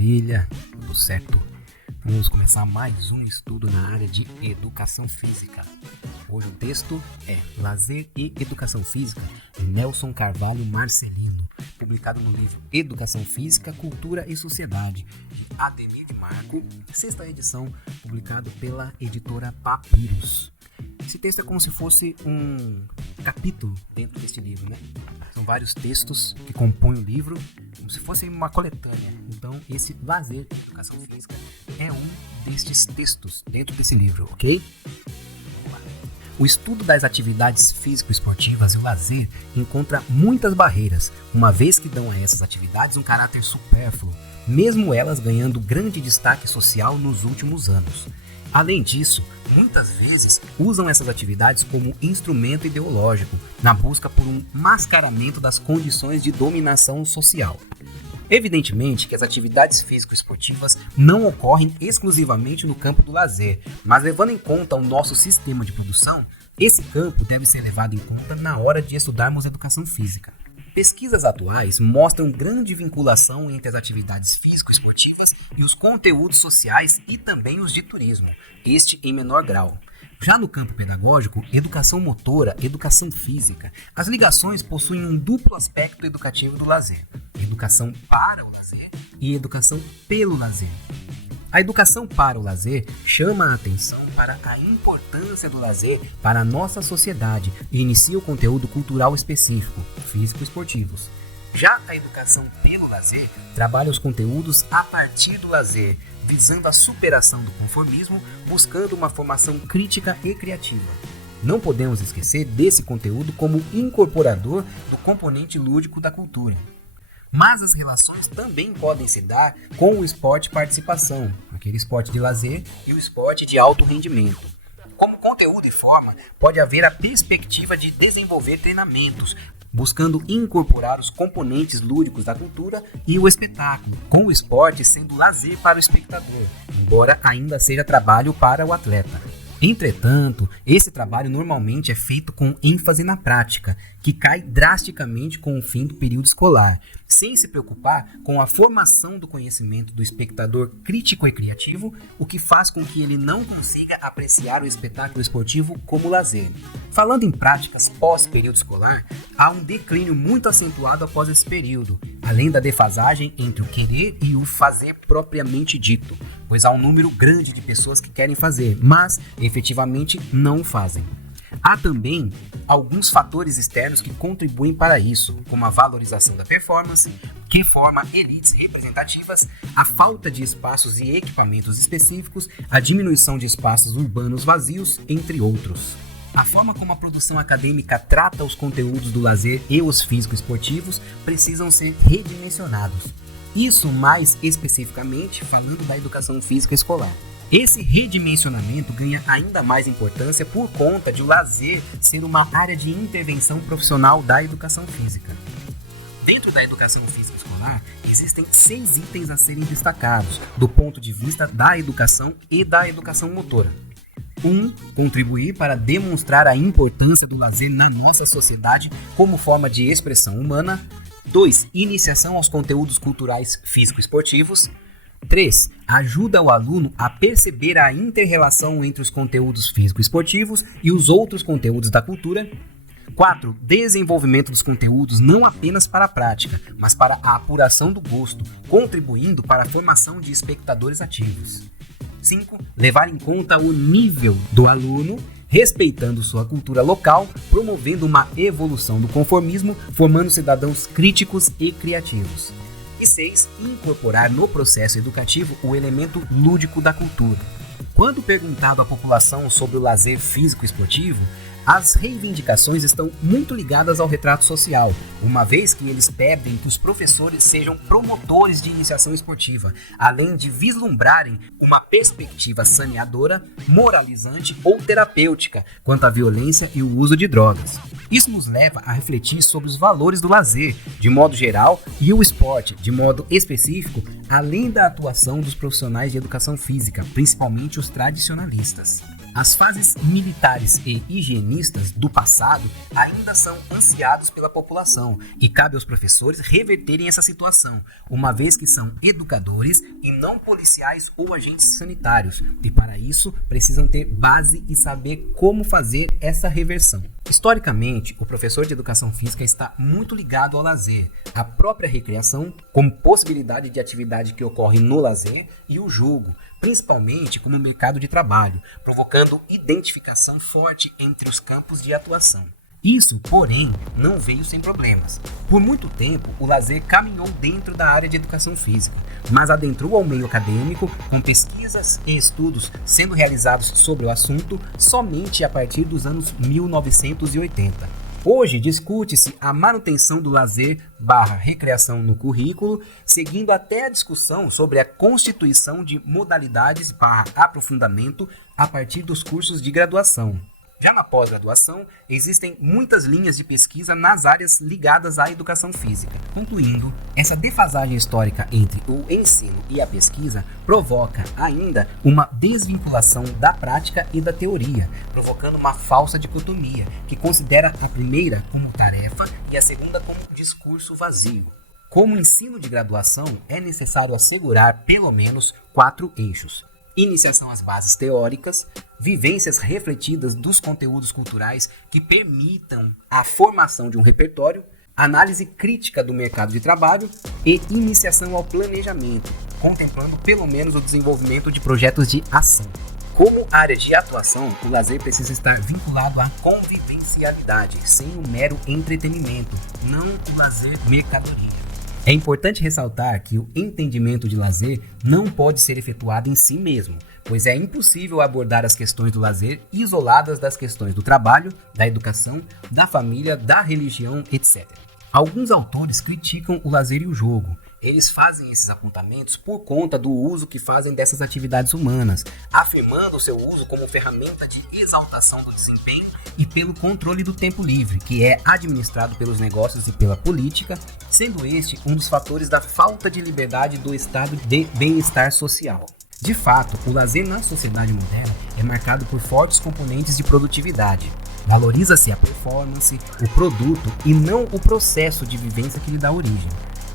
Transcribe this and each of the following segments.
Maravilha, tudo certo. Vamos começar mais um estudo na área de educação física. Hoje o texto é Lazer e Educação Física, de Nelson Carvalho Marcelino, publicado no livro Educação Física, Cultura e Sociedade, de Ademir de Marco, sexta edição, publicado pela editora Papyrus. Esse texto é como se fosse um capítulo dentro deste livro, né? São vários textos que compõem o livro, como se fosse uma coletânea. Então, esse Lazer e Educação Física é um destes textos dentro desse livro, ok? Vamos lá. O estudo das atividades físico-esportivas e o lazer encontra muitas barreiras, uma vez que dão a essas atividades um caráter supérfluo, mesmo elas ganhando grande destaque social nos últimos anos. Além disso, muitas vezes usam essas atividades como instrumento ideológico, na busca por um mascaramento das condições de dominação social. Evidentemente que as atividades físico-esportivas não ocorrem exclusivamente no campo do lazer, mas levando em conta o nosso sistema de produção, esse campo deve ser levado em conta na hora de estudarmos educação física. Pesquisas atuais mostram grande vinculação entre as atividades físico-esportivas e os conteúdos sociais e também os de turismo, este em menor grau. Já no campo pedagógico, educação motora, educação física, as ligações possuem um duplo aspecto educativo do lazer: educação para o lazer e educação pelo lazer. A educação para o lazer chama a atenção para a importância do lazer para a nossa sociedade e inicia o conteúdo cultural específico, físico-esportivos. Já a educação pelo lazer trabalha os conteúdos a partir do lazer, visando a superação do conformismo, buscando uma formação crítica e criativa. Não podemos esquecer desse conteúdo como incorporador do componente lúdico da cultura. Mas as relações também podem se dar com o esporte participação, aquele esporte de lazer e o esporte de alto rendimento. Como conteúdo e forma, pode haver a perspectiva de desenvolver treinamentos, buscando incorporar os componentes lúdicos da cultura e o espetáculo, com o esporte sendo lazer para o espectador, embora ainda seja trabalho para o atleta. Entretanto, esse trabalho normalmente é feito com ênfase na prática, que cai drasticamente com o fim do período escolar, sem se preocupar com a formação do conhecimento do espectador crítico e criativo, o que faz com que ele não consiga apreciar o espetáculo esportivo como lazer. Falando em práticas pós-período escolar, há um declínio muito acentuado após esse período, além da defasagem entre o querer e o fazer propriamente dito, pois há um número grande de pessoas que querem fazer, mas efetivamente não fazem. Há também alguns fatores externos que contribuem para isso, como a valorização da performance, que forma elites representativas, a falta de espaços e equipamentos específicos, a diminuição de espaços urbanos vazios, entre outros. A forma como a produção acadêmica trata os conteúdos do lazer e os físico-esportivos precisam ser redimensionados. Isso mais especificamente falando da educação física escolar. Esse redimensionamento ganha ainda mais importância por conta de o lazer ser uma área de intervenção profissional da educação física. Dentro da educação física escolar, existem 6 itens a serem destacados do ponto de vista da educação e da educação motora. 1. Contribuir para demonstrar a importância do lazer na nossa sociedade como forma de expressão humana. 2. Iniciação aos conteúdos culturais físico-esportivos. 3. Ajuda o aluno a perceber a inter-relação entre os conteúdos físico-esportivos e os outros conteúdos da cultura. 4. Desenvolvimento dos conteúdos não apenas para a prática, mas para a apuração do gosto, contribuindo para a formação de espectadores ativos. 5. Levar em conta o nível do aluno, respeitando sua cultura local, promovendo uma evolução do conformismo, formando cidadãos críticos e criativos. E 6. Incorporar no processo educativo o elemento lúdico da cultura. Quando perguntado à população sobre o lazer físico-esportivo, as reivindicações estão muito ligadas ao retrato social, uma vez que eles pedem que os professores sejam promotores de iniciação esportiva, além de vislumbrarem uma perspectiva saneadora, moralizante ou terapêutica quanto à violência e o uso de drogas. Isso nos leva a refletir sobre os valores do lazer, de modo geral, e o esporte, de modo específico, além da atuação dos profissionais de educação física, principalmente os tradicionalistas. As fases militares e higienistas do passado ainda são ansiados pela população e cabe aos professores reverterem essa situação, uma vez que são educadores e não policiais ou agentes sanitários, e para isso precisam ter base e saber como fazer essa reversão. Historicamente, o professor de educação física está muito ligado ao lazer, à própria recreação, como possibilidade de atividade que ocorre no lazer, e o jogo, principalmente como mercado de trabalho, provocando identificação forte entre os campos de atuação. Isso, porém, não veio sem problemas. Por muito tempo, o lazer caminhou dentro da área de educação física, mas adentrou ao meio acadêmico, com pesquisas e estudos sendo realizados sobre o assunto somente a partir dos anos 1980. Hoje discute-se a manutenção do lazer/recreação no currículo, seguindo até a discussão sobre a constituição de modalidades/aprofundamento a partir dos cursos de graduação. Já na pós-graduação, existem muitas linhas de pesquisa nas áreas ligadas à educação física. Concluindo, essa defasagem histórica entre o ensino e a pesquisa provoca ainda uma desvinculação da prática e da teoria, provocando uma falsa dicotomia, que considera a primeira como tarefa e a segunda como discurso vazio. Como ensino de graduação, é necessário assegurar pelo menos 4 eixos: iniciação às bases teóricas, vivências refletidas dos conteúdos culturais que permitam a formação de um repertório, análise crítica do mercado de trabalho e iniciação ao planejamento, contemplando pelo menos o desenvolvimento de projetos de ação. Como área de atuação, o lazer precisa estar vinculado à convivencialidade, sem o mero entretenimento, não o lazer mercadoria. É importante ressaltar que o entendimento de lazer não pode ser efetuado em si mesmo, pois é impossível abordar as questões do lazer isoladas das questões do trabalho, da educação, da família, da religião, etc. Alguns autores criticam o lazer e o jogo. Eles fazem esses apontamentos por conta do uso que fazem dessas atividades humanas, afirmando o seu uso como ferramenta de exaltação do desempenho e pelo controle do tempo livre, que é administrado pelos negócios e pela política, sendo este um dos fatores da falta de liberdade do estado de bem-estar social. De fato, o lazer na sociedade moderna é marcado por fortes componentes de produtividade. Valoriza-se a performance, o produto e não o processo de vivência que lhe dá origem.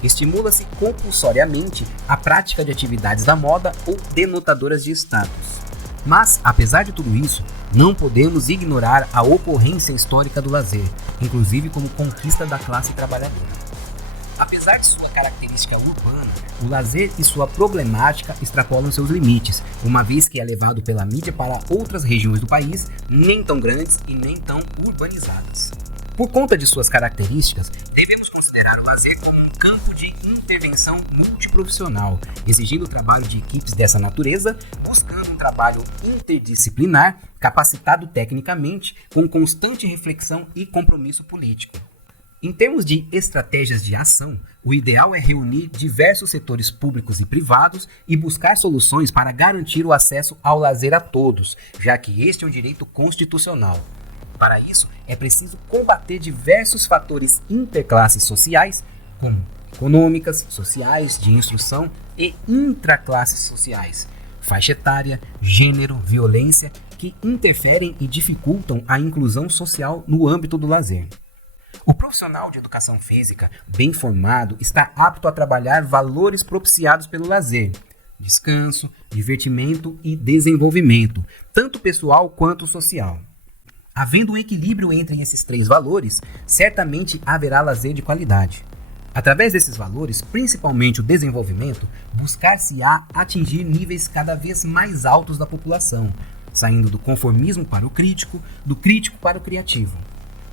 Estimula-se compulsoriamente a prática de atividades da moda ou denotadoras de status. Mas, apesar de tudo isso, não podemos ignorar a ocorrência histórica do lazer, inclusive como conquista da classe trabalhadora. Apesar de sua característica urbana, o lazer e sua problemática extrapolam seus limites, uma vez que é levado pela mídia para outras regiões do país, nem tão grandes e nem tão urbanizadas. Por conta de suas características, devemos considerar o lazer como um campo de intervenção multiprofissional, exigindo o trabalho de equipes dessa natureza, buscando um trabalho interdisciplinar, capacitado tecnicamente, com constante reflexão e compromisso político. Em termos de estratégias de ação, o ideal é reunir diversos setores públicos e privados e buscar soluções para garantir o acesso ao lazer a todos, já que este é um direito constitucional. Para isso, é preciso combater diversos fatores interclasses sociais, como econômicas, sociais, de instrução e intraclasses sociais, faixa etária, gênero, violência, que interferem e dificultam a inclusão social no âmbito do lazer. O profissional de educação física, bem formado, está apto a trabalhar valores propiciados pelo lazer: descanso, divertimento e desenvolvimento, tanto pessoal quanto social. Havendo um equilíbrio entre esses 3 valores, certamente haverá lazer de qualidade. Através desses valores, principalmente o desenvolvimento, buscar-se-á atingir níveis cada vez mais altos da população, saindo do conformismo para o crítico, do crítico para o criativo.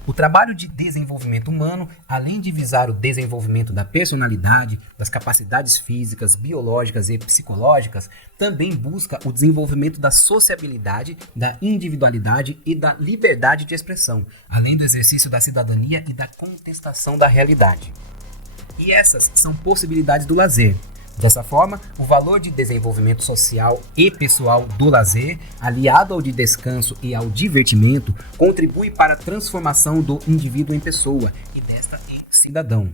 O trabalho de desenvolvimento humano, além de visar o desenvolvimento da personalidade, das capacidades físicas, biológicas e psicológicas, também busca o desenvolvimento da sociabilidade, da individualidade e da liberdade de expressão, além do exercício da cidadania e da contestação da realidade. E essas são possibilidades do lazer. Dessa forma, o valor de desenvolvimento social e pessoal do lazer, aliado ao de descanso e ao divertimento, contribui para a transformação do indivíduo em pessoa e desta em cidadão.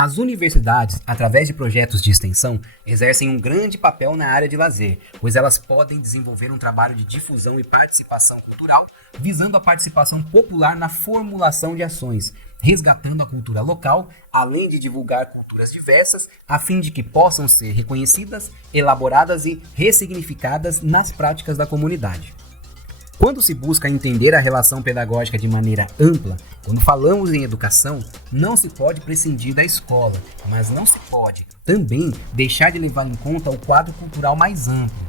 As universidades, através de projetos de extensão, exercem um grande papel na área de lazer, pois elas podem desenvolver um trabalho de difusão e participação cultural, visando a participação popular na formulação de ações, resgatando a cultura local, além de divulgar culturas diversas, a fim de que possam ser reconhecidas, elaboradas e ressignificadas nas práticas da comunidade. Quando se busca entender a relação pedagógica de maneira ampla, quando falamos em educação, não se pode prescindir da escola, mas não se pode também deixar de levar em conta o quadro cultural mais amplo.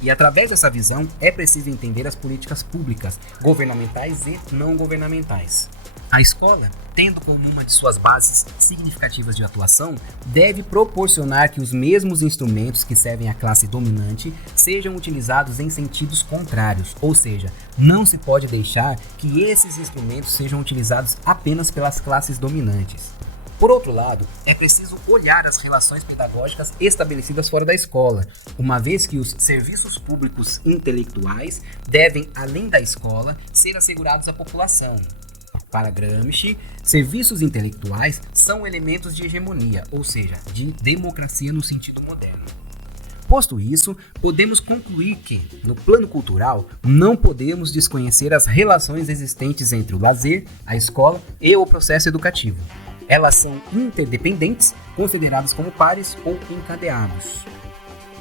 E através dessa visão é preciso entender as políticas públicas, governamentais e não governamentais. A escola, tendo como uma de suas bases significativas de atuação, deve proporcionar que os mesmos instrumentos que servem à classe dominante sejam utilizados em sentidos contrários, ou seja, não se pode deixar que esses instrumentos sejam utilizados apenas pelas classes dominantes. Por outro lado, é preciso olhar as relações pedagógicas estabelecidas fora da escola, uma vez que os serviços públicos intelectuais devem, além da escola, ser assegurados à população. Para Gramsci, serviços intelectuais são elementos de hegemonia, ou seja, de democracia no sentido moderno. Posto isso, podemos concluir que, no plano cultural, não podemos desconhecer as relações existentes entre o lazer, a escola e o processo educativo. Elas são interdependentes, consideradas como pares ou encadeados.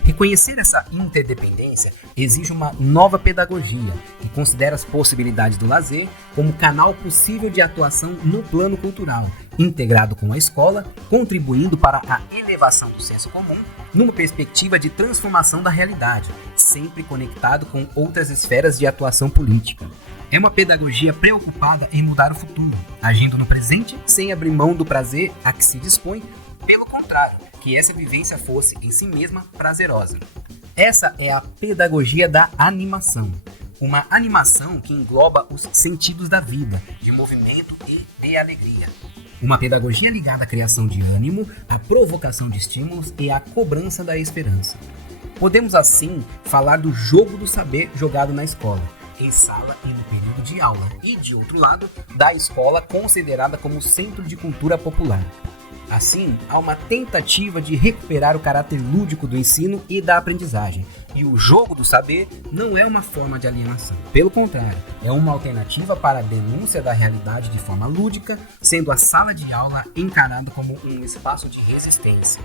Reconhecer essa interdependência exige uma nova pedagogia que considera as possibilidades do lazer como canal possível de atuação no plano cultural, integrado com a escola, contribuindo para a elevação do senso comum numa perspectiva de transformação da realidade, sempre conectado com outras esferas de atuação política. É uma pedagogia preocupada em mudar o futuro, agindo no presente sem abrir mão do prazer a que se dispõe, pelo contrário, que essa vivência fosse em si mesma prazerosa. Essa é a pedagogia da animação. Uma animação que engloba os sentidos da vida, de movimento e de alegria. Uma pedagogia ligada à criação de ânimo, à provocação de estímulos e à cobrança da esperança. Podemos assim falar do jogo do saber jogado na escola, em sala e no período de aula, e de outro lado, da escola considerada como centro de cultura popular. Assim, há uma tentativa de recuperar o caráter lúdico do ensino e da aprendizagem. E o jogo do saber não é uma forma de alienação. Pelo contrário, é uma alternativa para a denúncia da realidade de forma lúdica, sendo a sala de aula encarada como um espaço de resistência.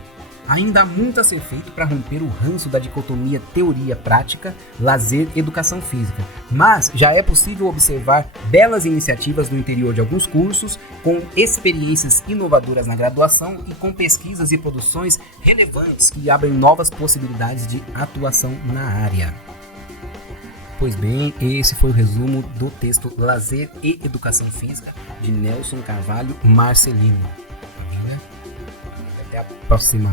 Ainda há muito a ser feito para romper o ranço da dicotomia teoria-prática, lazer-educação física, mas já é possível observar belas iniciativas no interior de alguns cursos, com experiências inovadoras na graduação e com pesquisas e produções relevantes que abrem novas possibilidades de atuação na área. Pois bem, esse foi o resumo do texto Lazer e Educação Física, de Nelson Carvalho Marcelino. Até a próxima.